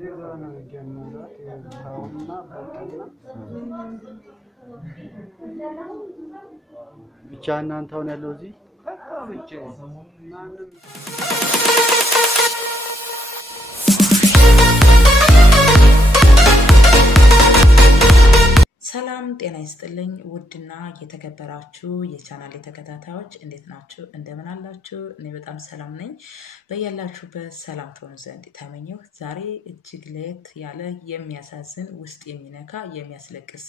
زيران الجمالات يتهاونا بطلنا بيچانا انتون يلوزي بقى بيچاي مانم ሰላም ጤና ይስጥልኝ ውድና የተከበራችሁ የቻናሌ ተከታታዮች እንዴት ናችሁ እንደምን አላችሁ እኔ በጣም ሰላም ነኝ በእያላችሁበት ሰላም ትሆኑ ዘንድ ተመኘሁ ዛሬ እጅግ ለየት ያለ የሚያሳዝን ውስጥ የሚነካ የሚያስለቅስ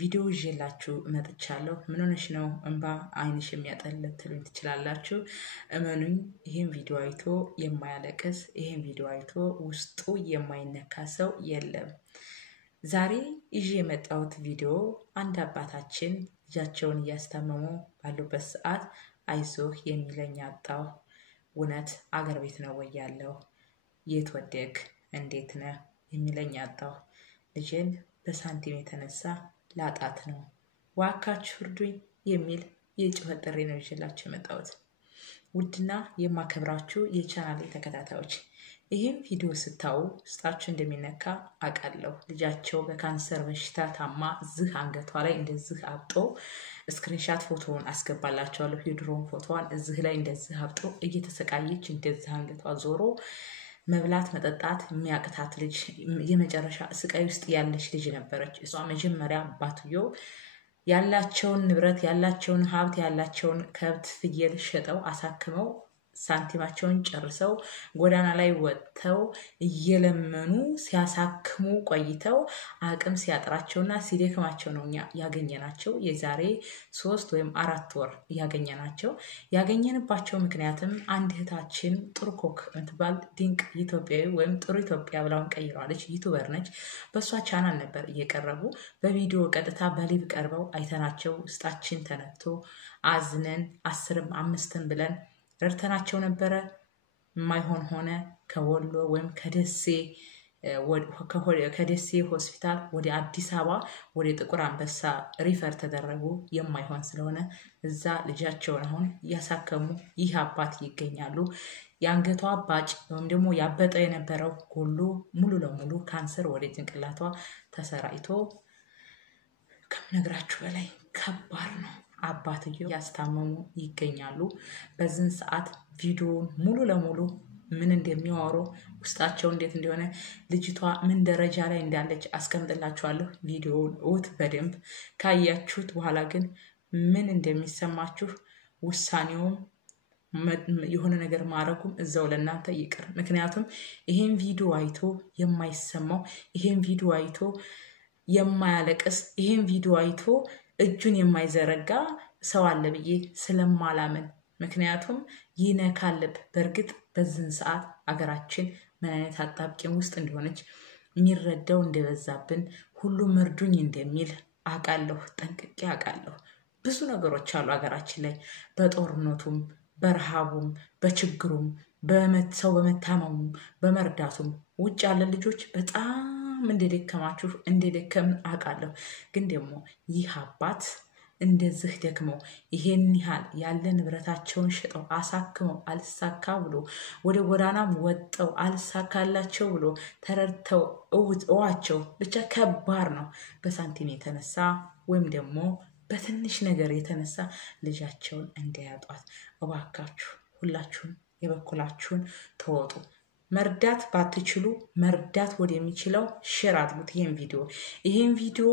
ቪዲዮ ይዤላችሁ መጥቻለሁ ምን ሆነሽ ነው እንባ አይንሽ የሚያጠልል ትሉኝ ትችላላችሁ እመኑኝ ይሄን ቪዲዮ አይቶ የማያለቅስ ይሄን ቪዲዮ አይቶ ውስጡ የማይነካ ሰው የለም ዛሬ ይዤ የመጣሁት ቪዲዮ አንድ አባታችን ልጃቸውን ያስታመሙ ባሉበት ሰዓት አይዞህ የሚለኝ አጣው እውነት አገር ቤት ነው ወይ ያለው የት ወደክ እንዴት ነህ የሚለኝ አጣው ልጄን በሳንቲም የተነሳ ላጣት ነው ዋካችሁ እርዱኝ የሚል የጩኸት ጥሪ ነው ይዤላችሁ የመጣሁት ውድና የማከብራችሁ የቻናሌ ተከታታዮች ይሄን ቪዲዮ ስታዩ ስታችሁ እንደሚነካ አቃለሁ ልጃቸው በካንሰር በሽታ ታማ ዝህ አንገቷ ላይ እንደዚህ አብጦ ስክሪንሻት ፎቶውን አስገባላችኋለሁ የድሮን ፎቶዋን እዚህ ላይ እንደዚህ አብጦ እየተሰቃየች እንደዚህ አንገቷ ዞሮ መብላት መጠጣት የሚያቅታት ልጅ የመጨረሻ ስቃይ ውስጥ ያለች ልጅ ነበረች እሷ መጀመሪያ አባትዮ ያላቸውን ንብረት ያላቸውን ሀብት ያላቸውን ከብት ፍየል ሸጠው አሳክመው ሳንቲማቸውን ጨርሰው ጎዳና ላይ ወጥተው እየለመኑ ሲያሳክሙ ቆይተው አቅም ሲያጥራቸውና ሲደክማቸው ነው ያገኘናቸው የዛሬ 3 ወይም 4 ወር ያገኘንባቸው ምክንያቱም አንድ እህታችን ጥሩኮክ እንትባል ድንቅ ኢትዮጵያዊ ወይም ጥሩ ኢትዮጵያ ብላውን ቀይራለች ዩቲዩበር ነች በሷ ቻናል ነበር እየቀረቡ በቪዲዮ ቀጥታ በሊቭ ቀርበው አይተናቸው ውስጣችን ተነክቶ አዝነን 10ም 5ም ብለን ረርተናቸው ነበረ ማይሆን ሆነ ከወሎ ወይም ከደሴ ሆስፒታል ወደ አዲስ አበባ ወደ ጥቁር አንበሳ ሪፈር ተደረጉ የማይሆን ስለሆነ እዛ ልጃቸውን አሁን ያሳከሙ ይህ አባት ይገኛሉ ያንገቷ ባጭ ወይም ደግሞ ያበጠ የነበረው ጎሎ ሙሉ ለሙሉ ካንሰር ወደ ጭንቅላቷ ተሰራይቶ ከመነግራችሁ በላይ ከባድ ነው አባትየው ያስታመሙ ይገኛሉ በዚህን ሰዓት ቪዲዮውን ሙሉ ለሙሉ ምን እንደሚያወሩ ውስጣቸው እንዴት እንደሆነ ልጅቷ ምን ደረጃ ላይ እንዳለች አስቀምጥላችኋለሁ ቪዲዮውን ኡት በደንብ ካያችሁት በኋላ ግን ምን እንደሚሰማችሁ ውሳኔው የሆነ ነገር ማረኩም እዛው ለእናንተ ይቅር ምክንያቱም ይሄን ቪዲዮ አይቶ የማይሰማው ይሄን ቪዲዮ አይቶ የማያለቅስ ይሄን ቪዲዮ አይቶ እጁን የማይዘረጋ ሰው አለ ብዬ ስለማላምን ምክንያቱም ይነካልብ በርግጥ በዚህን ሰዓት አገራችን ምን አይነት አጣብቂኝ ውስጥ እንደሆነች የሚረዳው እንደበዛብን ሁሉ መርዱኝ እንደሚል አቃለሁ ጠንቅቄ አቃለሁ ብዙ ነገሮች አሉ አገራችን ላይ በጦርነቱም በረሃቡም በችግሩም በመተው በመታመሙ በመርዳቱም ውጭ ያለ ልጆች በጣም እንደደከማችሁ እንደደከም አቃለሁ ግን ደግሞ ይህ አባት እንደዚህ ደክመው ይሄን ይሃል ያለ ንብረታቸውን ሽጠው አሳክመው አልሳካ ብሎ ወደ ጎዳናም ወጣው አልሳካላቸው ብሎ ተረድተው እዋቸው ብቻ ከባድ ነው በሳንቲም የተነሳ ወይም ደግሞ በትንሽ ነገር የተነሳ ልጃቸውን እንዲያጧት እባካችሁ ሁላችሁም የበኩላችሁን ተወጡ መርዳት ባትችሉ መርዳት ወደሚችለው ሼር አድርጉት ይሄን ቪዲዮ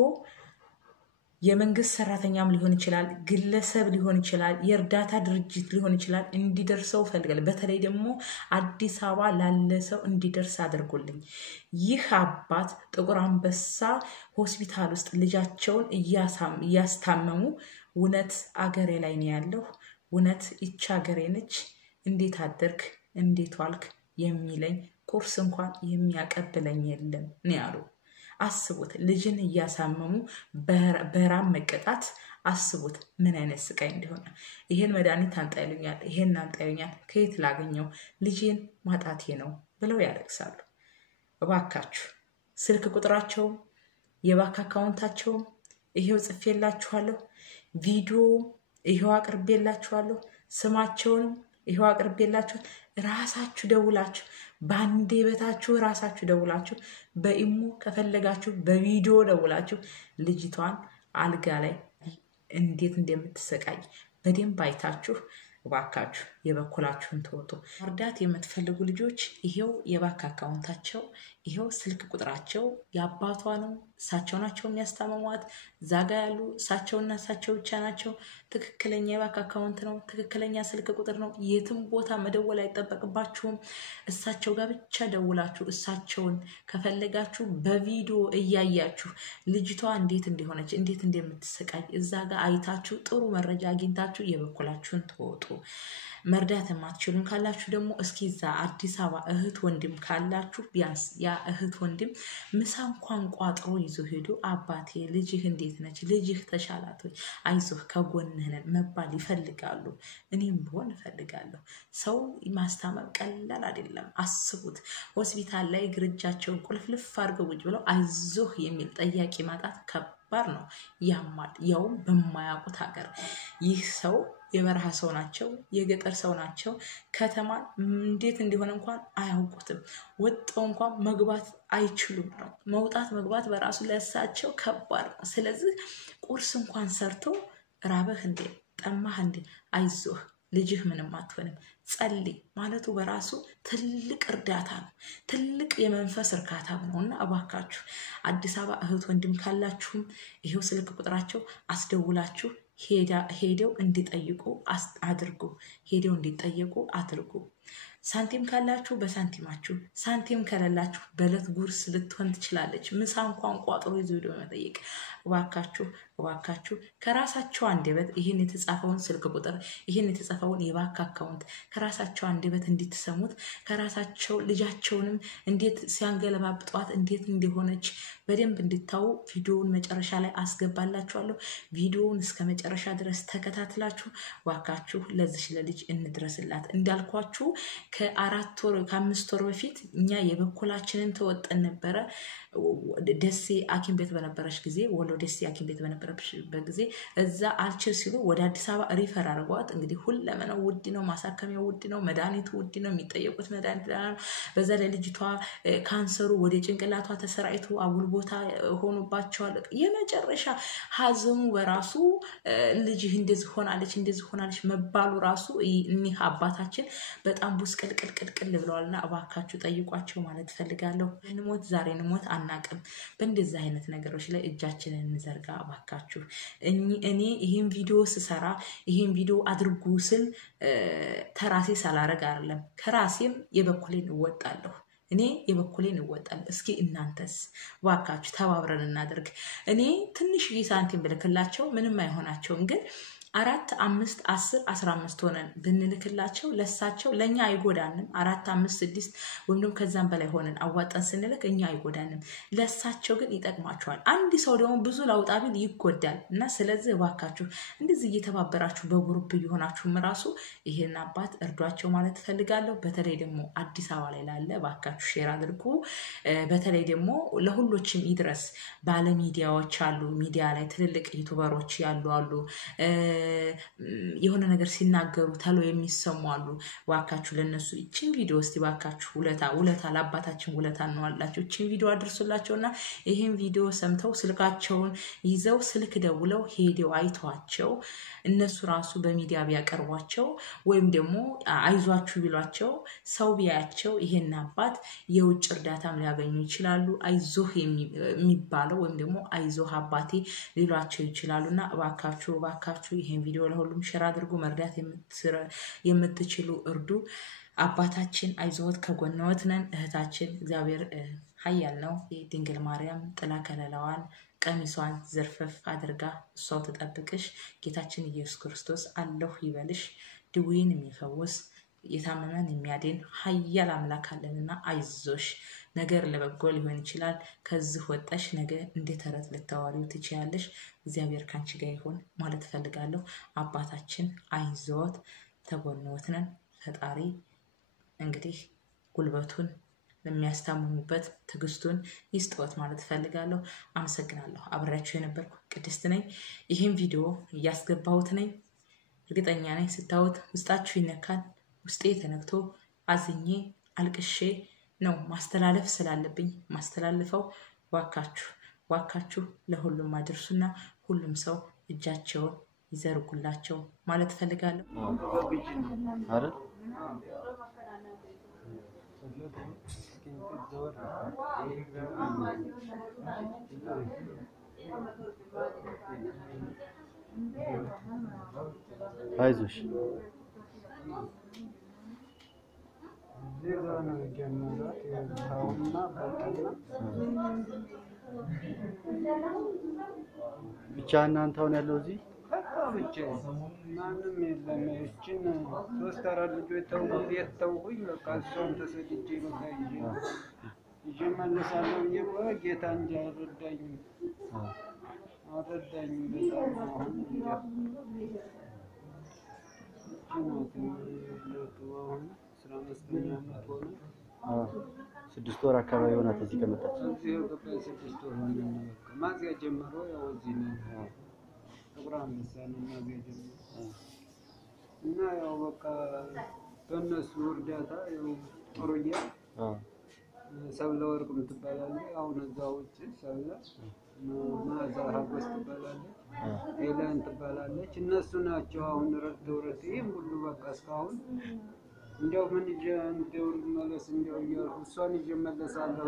የመንግስት ሰራተኛም ሊሆን ይችላል ግለሰብ ሊሆን ይችላል የእርዳታ ድርጅት ሊሆን ይችላል እንዲደርሰው ፈልጋለሁ በተለይ ደግሞ አዲስ አበባ ላለ ሰው እንዲደርስ አድርጉልኝ ይህ አባት ጥቁር አንበሳ ሆስፒታል ውስጥ ልጃቸውን እያስታመሙ እውነት አገሬ ላይ ነው ያለው እውነት እቻ አገሬ ነች እንዴት አደርክ እንዴት ዋልክ የሚለኝ ቁርስ እንኳን የሚያቀብለኝ የለም ነው ያሉ አስቡት ልጅን እያሳመሙ በራም መቀጣት አስቡት ምን አይነት ስቃይ እንደሆነ ይሄን መድኃኒት አንጣይሉኛል ይሄን አንጣይሉኛል ከየት ላገኘው ልጅን ማጣቴ ነው ብለው ያለቅሳሉ እባካችሁ ስልክ ቁጥራቸው የባንክ አካውንታቸው ይሄው ጽፌላችኋለሁ ቪዲዮ ይሄው አቅርቤላችኋለሁ ስማቸውን ይሄው አቅርቤላችሁ ራሳችሁ ደውላችሁ ባንደበታችሁ ራሳችሁ ደውላችሁ በኢሞ ከፈለጋችሁ በቪዲዮ ደውላችሁ ልጅቷን አልጋ ላይ እንዴት እንደምትሰቃይ በደንብ አይታችሁ እባካችሁ የበኩላችሁን ተወጡ። እርዳታ የምትፈልጉ ልጆች ይሄው የባንክ አካውንታቸው ይሄው ስልክ ቁጥራቸው የአባቷ ነው። እሳቸው ናቸው የሚያስታመሟት። ዛጋ ያሉ እሳቸውና እሳቸው ብቻ ናቸው። ትክክለኛ የባንክ አካውንት ነው። ትክክለኛ ስልክ ቁጥር ነው። የትም ቦታ መደወል አይጠበቅባችሁም። እሳቸው ጋር ብቻ ደውላችሁ እሳቸውን ከፈለጋችሁ በቪዲዮ እያያችሁ ልጅቷ እንዴት እንደሆነች እንዴት እንደምትሰቃይ እዛ ጋር አይታችሁ ጥሩ መረጃ አግኝታችሁ የበኩላችሁን ተወጡ። መርዳት የማትችሉም ካላችሁ ደግሞ እስኪ እዛ አዲስ አበባ እህት ወንድም ካላችሁ ቢያንስ ያ እህት ወንድም ምሳ እንኳን ቋጥሮ ይዞ ሄዶ አባቴ ልጅህ እንዴት ነች? ልጅህ ተሻላት ወይ? አይዞህ ከጎንህ ነን መባል ይፈልጋሉ። እኔም ብሆን እፈልጋለሁ። ሰው ማስታመም ቀላል አይደለም። አስቡት፣ ሆስፒታል ላይ ግርጃቸውን ቁልፍልፍ አድርገው ቁጭ ብለው አይዞህ የሚል ጠያቂ ማጣት ከባድ ነው። ያማል፣ ያውም በማያውቁት ሀገር። ይህ ሰው የበረሃ ሰው ናቸው፣ የገጠር ሰው ናቸው። ከተማ እንዴት እንደሆነ እንኳን አያውቁትም። ወጣው እንኳን መግባት አይችሉም ነው። መውጣት መግባት በራሱ ለእሳቸው ከባድ ነው። ስለዚህ ቁርስ እንኳን ሰርቶ ራበህ እንዴ ጠማህ እንዴ አይዞህ ልጅህ ምንም አትሆንም ጸልይ ማለቱ በራሱ ትልቅ እርዳታ ነው። ትልቅ የመንፈስ እርካታ ነውና እባካችሁ አዲስ አበባ እህት ወንድም ካላችሁም ይሄው ስልክ ቁጥራቸው አስደውላችሁ ሄደው እንዲጠይቁ አድርጉ። ሄደው እንዲጠይቁ አድርጉ። ሳንቲም ካላችሁ በሳንቲማችሁ፣ ሳንቲም ከሌላችሁ በለት ጉርስ ልትሆን ትችላለች። ምሳ እንኳን ቋጥሮ ይዞ ሄዶ መጠየቅ። እባካችሁ ከራሳቸው አንደበት ይሄን የተጻፈውን ስልክ ቁጥር ይሄን የተጻፈውን የባንክ አካውንት ከራሳቸው አንደበት እንድትሰሙት ከራሳቸው ልጃቸውንም እንዴት ሲያንገለባብጧት እንዴት እንደሆነች በደንብ እንድታዩ ቪዲዮውን መጨረሻ ላይ አስገባላችኋለሁ። ቪዲዮውን እስከ መጨረሻ ድረስ ተከታትላችሁ እባካችሁ ለዚህ ለልጅ እንድረስላት። እንዳልኳችሁ ከ5 ወር በፊት እኛ የበኩላችንን ተወጠን ነበረ። ደሴ ሐኪም ቤት በነበረች ጊዜ ወሎ ደሴ ሐኪም ቤት በነበረችበት ጊዜ እዛ አልችል ሲሉ ወደ አዲስ አበባ ሪፈር አድርጓት። እንግዲህ ሁለመናው ውድ ነው፣ ማሳከሚያው ውድ ነው፣ መድኃኒቱ ውድ ነው፣ የሚጠየቁት መድኃኒት ነው። በዛ ላይ ልጅቷ ካንሰሩ ወደ ጭንቅላቷ ተሰራይቶ አጉል ቦታ ሆኖባቸዋል። የመጨረሻ ሀዘኑ በራሱ ልጅህ እንደዚህ ሆናለች መባሉ ራሱ እኒህ አባታችን በጣም ቡስቅልቅልቅል ብለዋልና እባካችሁ ጠይቋቸው ማለት ፈልጋለሁ። እንሞት ዛሬ እንሞት አናቅም። በእንደዚህ አይነት ነገሮች ላይ እጃችንን እንዘርጋ እባካችሁ። እኔ ይሄን ቪዲዮ ስሰራ ይሄን ቪዲዮ አድርጉ ስል ተራሴ ሳላረግ አይደለም፣ ከራሴም የበኩሌን እወጣለሁ። እኔ የበኩሌን እወጣለሁ። እስኪ እናንተስ እባካችሁ ተባብረን እናድርግ። እኔ ትንሽ ሳንቲም ብልክላቸው ምንም አይሆናቸውም፣ ግን 4፣ 5፣ 10፣ 15 ሆነን ብንልክላቸው ለሳቸው ለኛ አይጎዳንም። 4፣ 5፣ 6 ወይም ደግሞ ከዛም በላይ ሆነን አዋጣን ስንልክ እኛ አይጎዳንም፣ ለሳቸው ግን ይጠቅማቸዋል። አንድ ሰው ደግሞ ብዙ ላውጣ ቢል ይጎዳል። እና ስለዚህ እባካችሁ እንደዚህ እየተባበራችሁ በግሩፕ እየሆናችሁም ራሱ ይሄን አባት እርዷቸው ማለት ፈልጋለሁ። በተለይ ደግሞ አዲስ አበባ ላይ ላለ እባካችሁ ሼር አድርጉ። በተለይ ደግሞ ለሁሎችም ይድረስ። ባለሚዲያዎች አሉ፣ ሚዲያ ላይ ትልልቅ ዩቲዩበሮች ያሉ የሆነ ነገር ሲናገሩ ተሎ የሚሰሙ አሉ። ዋካችሁ ለነሱ እቺን ቪዲዮ እስቲ ዋካችሁ ውለታ ለአባታችን ውለታ ነው አላችሁ። እቺን ቪዲዮ አድርሱላቸውና ይሄን ቪዲዮ ሰምተው ስልካቸውን ይዘው ስልክ ደውለው ሄደው አይተዋቸው እነሱ ራሱ በሚዲያ ቢያቀርቧቸው ወይም ደግሞ አይዟችሁ ቢሏቸው ሰው ቢያቸው ይሄን አባት የውጭ እርዳታም ሊያገኙ ይችላሉ። አይዞህ የሚባለው ወይም ደግሞ አይዞህ አባቴ ሊሏቸው ይችላሉና እባካችሁ ይሄን ቪዲዮ ለሁሉም ሼር አድርጉ። መርዳት የምትችሉ እርዱ። አባታችን አይዞት ከጎንዎት ነን። እህታችን እግዚአብሔር ኃያል ነው። ድንግል ማርያም ጥላ ከለላዋን ቀሚሷን ዘርፈፍ አድርጋ እሷው ተጠብቅሽ። ጌታችን ኢየሱስ ክርስቶስ አለሁ ይበልሽ። ድውይን የሚፈውስ የታመመን የሚያድን ኃያል አምላክ አለንና አይዞሽ። ነገር ለበጎ ሊሆን ይችላል። ከዚህ ወጣሽ ነገ እንደ ተረት ልታወሪው ትችያለሽ። እግዚአብሔር ካንቺ ጋር ይሁን ማለት ፈልጋለሁ። አባታችን አይዞት ተጎንዎት ነን። ፈጣሪ እንግዲህ ጉልበቱን ለሚያስታምሙበት ትግስቱን ይስጥዎት ማለት ፈልጋለሁ። አመሰግናለሁ። አብራችሁ የነበርኩ ቅድስት ነኝ። ይሄን ቪዲዮ እያስገባሁት ነኝ። እርግጠኛ ነኝ ስታዩት ውስጣችሁ ይነካል። ውስጤ ተነክቶ አዝኜ አልቅሼ ነው ማስተላለፍ ስላለብኝ ማስተላልፈው። ዋካችሁ ለሁሉም አድርሱና ሁሉም ሰው እጃቸውን ይዘርጉላቸው ማለት ፈልጋለሁ። አረ አይዞሽ ዜጋ ነው የጀመራት የታውና በጠና ብቻ እናንተ አሁን ያለው እዚህ ብቻ ማንም የለም። እችን 3-4 ልጆች ተውኩኝ። በቃ እሷን ተሰድጄ በቃ ይዤ መለሳለሁ ብዬ ጌታ እንጂ አልረዳኝም። በጣም አሁን አሁን 15ኛ ዓመት ሆነ። 6 ወር አካባቢ ሆናት እዚህ ከመጣች። እዚህ ገባኝ 6 ወር ሆነ። በቃ ማዚያ ጀምሮ ያው እዚህ ነው ጥቁር አንበሳ ነው ማዚያ ጀምሮ እና ያው በቃ በእነሱ እርዳታ ያው ጥሩዬ ሰብለ ወርቅ የምትባላለች አሁን እዛ ውጭ ሰብለ ማዛ ሀጎስ ትባላለች፣ ሄለን ትባላለች። እነሱ ናቸው አሁን ረድተው ይህም ሁሉ በቃ እስካሁን እንዲያው ምን እንደው መለስ እንደው እያልኩ እሷን ይዤ እመለሳለሁ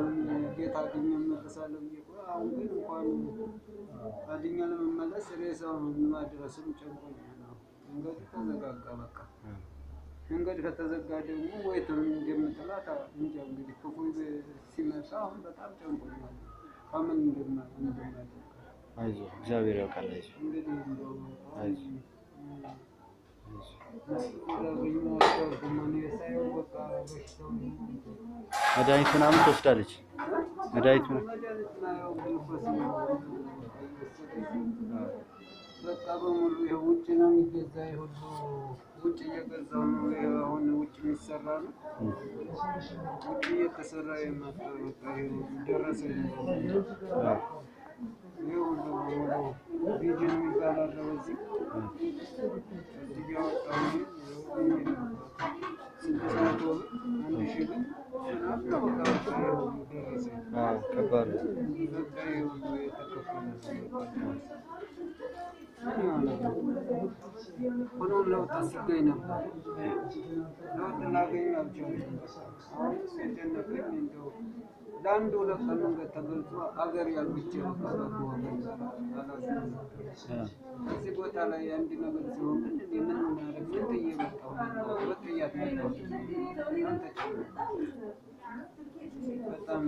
ጌታ አግኝቼ እመለሳለሁ ብዬ አሁን ግን እንኳን አድኛ ለመመለስ ሬሳውን ማድረስም ጨንቆኛል። መንገዱ ተዘጋጋ። በቃ መንገድ ከተዘጋ ደግሞ ወይቱን እንደምጥላት እንጃ እንግዲህ ክፉ ሲመጣ አሁን በጣም ጨንቆኛል። ከምን እንደማደርግ አይዞህ እግዚአብሔር ያውቃል። እንግዲህ እንደው አይዞህ መድኃኒት ምናምን ትወስዳለች። መድኃኒት በቃ በሙሉ ይኸው ውጭ ነው የሚገዛ። ይሁሉ ውጭ እየገዛው ነው። አሁን ውጭ የሚሰራ ነው። ውጭ እየተሰራ የመጣ በቃ ይኸው ደረሰኝ ይኸው በሙሉ ቪዲዮ የሚባል አለ በዚህ ያወጣው ነው። 600 ብር 1000 ብር ከባድ ነው። ሆኖም ለውጥ ሲገኝ ነበር። ለውጥ ላገኝ አልቻልኩም። አሁን ሲጨነቀኝ እንደው ለአንድ 2 ቀን መንገድ ተገልጾ አገር ያልብቻ እዚህ ቦታ ላይ አንድ ነገር ሲሆን ግን ምን እናደርግ ምን እየመጣሁ ወጥያት ነው። በጣም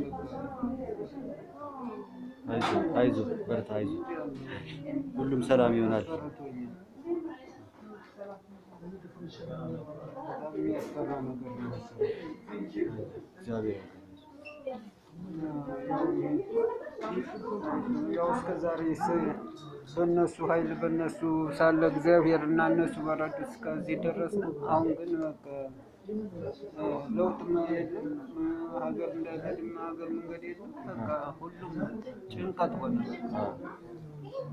አይዞህ በርታ፣ አይዞህ ሁሉም ሰላም ይሆናል። በጣም የሚያስፈራ ነገር ነው። እግዚአብሔር ያው እስከ ዛሬ በእነሱ ኃይል በእነሱ ሳለ እግዚአብሔር እና እነሱ በረዱ እስከዚህ ደረስን። አሁን ግን በቃ ለውጥ የለም። ሀገር እንዳይሄድም ሀገር መንገድ የለም። በቃ ሁሉም ጭንቀት ሆነ።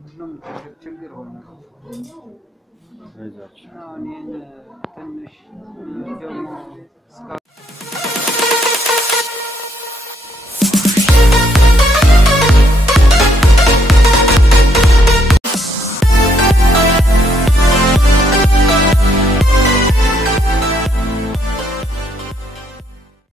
ሁሉም ችግር ሆነ። አይዟችሁ አሁን ይህን ትንሽ ደግሞ